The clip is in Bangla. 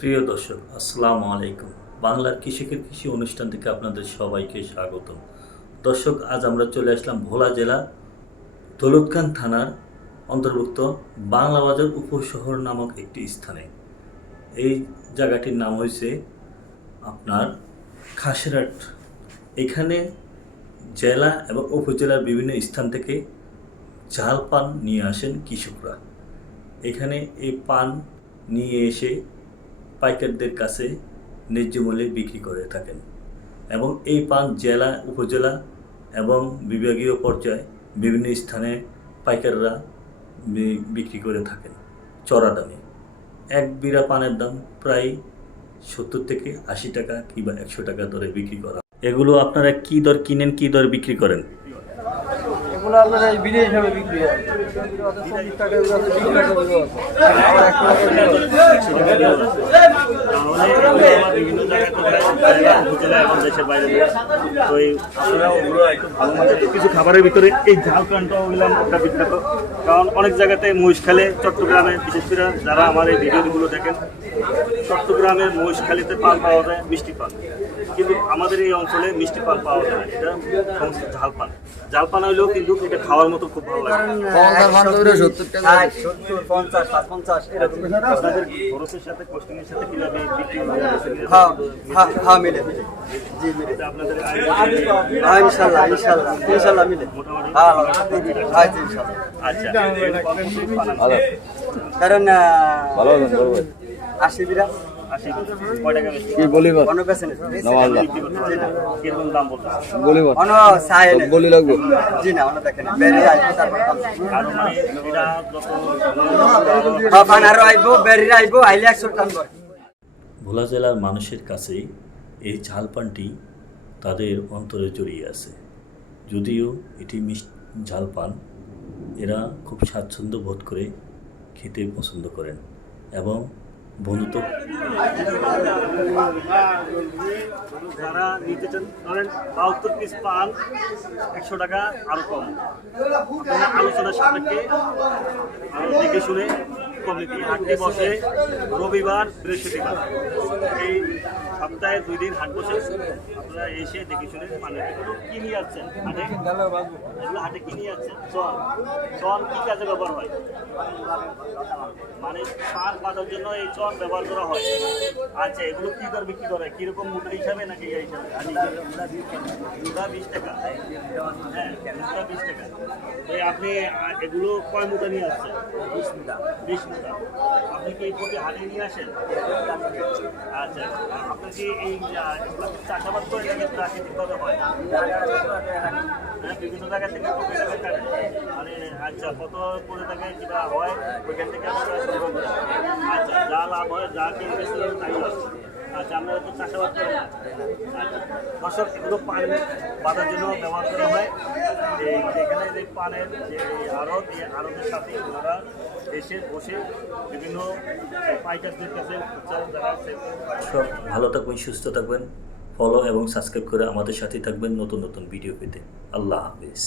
প্রিয় দর্শক, আসসালামু আলাইকুম। বাংলার কৃষকের কৃষি অনুষ্ঠান থেকে আপনাদের সবাইকে স্বাগতম। দর্শক, আজ আমরা চলে আসলাম ভোলা জেলা দৌলতখান থানার অন্তর্ভুক্ত বাংলাবাজার উপশহর নামক একটি স্থানে। এই জায়গাটির নাম হয়েছে আপনার খাসেরহাট। এখানে জেলা এবং উপজেলার বিভিন্ন স্থান থেকে ঝাল পান নিয়ে আসেন কৃষকরা। এখানে এই পান নিয়ে এসে পাইকারদের কাছে ন্যায্য মূল্যে বিক্রি করে থাকেন এবং এই পান জেলা, উপজেলা এবং বিভাগীয় পর্যায়ে বিভিন্ন স্থানে পাইকাররা বিক্রি করে থাকেন চড়া দামে। এক বিড়া পানের দাম প্রায় 70 থেকে 80 টাকা কিংবা 100 টাকা দরে বিক্রি করা। এগুলো আপনারা কী দর কিনেন, কী দর বিক্রি করেন? এগুলো আপনারা বিড়ি হিসাবে বিক্রি হয় 40 টাকা বিভিন্ন জায়গায় উপজেলা এবং দেশের বাইরে তো একটু ভালো মানের কিছু খাবারের ভিতরে এই ঝাল পানটাও গেলাম একটা বিখ্যাত। কারণ অনেক জায়গাতে মহিষখালী, চট্টগ্রামে, বিশেষ করে যারা আমার এই ভিডিওগুলো দেখেন, চট্টগ্রামের মহিষখালীতে পান পাওয়া যায় মিষ্টি পান, কিন্তু আমাদের এই অঞ্চলে মিষ্টি পান পাওয়া যায় না। এটা ঝাল পান। ঝাল পান হইলেও কিন্তু এটা খাওয়ার মতো খুব ভালো লাগে। আপনাদের খরচের সাথে কস্টিংয়ের সাথে কিভাবে বিক্রি আপনাদের ইনশাআল্লাহ মিলে আচ্ছা, কারণ 80 বিরা 80 কয় টাকা বেশি কি বলিব অন্য পেছনে কিরকম দাম বলতে বলিব অন্য সাইল বলি লাগবে জি না অন্য দেখেন বেরি আইবো তারপর আরো মানে এটা যত বানারো আইবো বেরি আইবো আইলে 100 টাকা করে। ভোলা জেলার মানুষের কাছেই এই ঝাল পানটি তাদের অন্তরে জড়িয়ে আছে। যদিও এটি ঝাল পান, এরা খুব স্বাচ্ছন্দ্য বোধ করে খেতে পছন্দ করেন এবং বন্ধুত্ব যারা নিতে চান, ধরেন 72 পিস পান 100 টাকা আরও কম। আপনারা আলোচনার সাপেক্ষে দেখে শুনে কমিটি হাটটি বসে রবিবার, বৃহস্পতিবার, এই সপ্তাহে 2 দিন হাট বসে। আপনারা এসে দেখে শুনে মানে কি নিয়ে যাচ্ছেন হাটে, এগুলো হাটে কি নিয়ে যাচ্ছেন? চল কি কাজে ব্যবহার হয়? মানে পান বাঁধার জন্য এই চল ব্যবহার করা হয়। আচ্ছা, এগুলো কি দর বিক্রি করে? কিরকম মুদ্রা হিসাবে নাকি এই হিসাবে? মুদ্রা 20 টাকা। হ্যাঁ, মুদ্রা 20 টাকা। এই আপনি এগুলো কয় মুদ্রা নিয়ে আসছেন? 20 মুদ্রা। আপনি কি প্রতি হাটে নিয়ে আসেন? আচ্ছা, আপনি কি এই এগুলো চাষাবাদ করে নাকি প্রাকৃতিকভাবে হয়? হ্যাঁ, বিভিন্ন জায়গা থেকে মানে আচ্ছা, কত করে টাকা কিনা হয় ওইখান থেকে আচ্ছা, যা লাভ হয়, যা কিনবে তাই লাভ। আচ্ছা, আমরা তো চাষাবাদ করি না। আচ্ছা, ফসল এগুলো পান বাঁধার জন্য ব্যবহার করা হয়। এখানে যে পানের যে আড়ত, এই আড়তের সাথে ওনারা এসে বসে বিভিন্ন পাইকারদের কাছে যারা সব ভালো থাকবেন, সুস্থ থাকবেন। ফলো এবং সাবস্ক্রাইব করে আমাদের সাথে থাকবেন নতুন নতুন ভিডিও পেতে। আল্লাহ হাফিজ।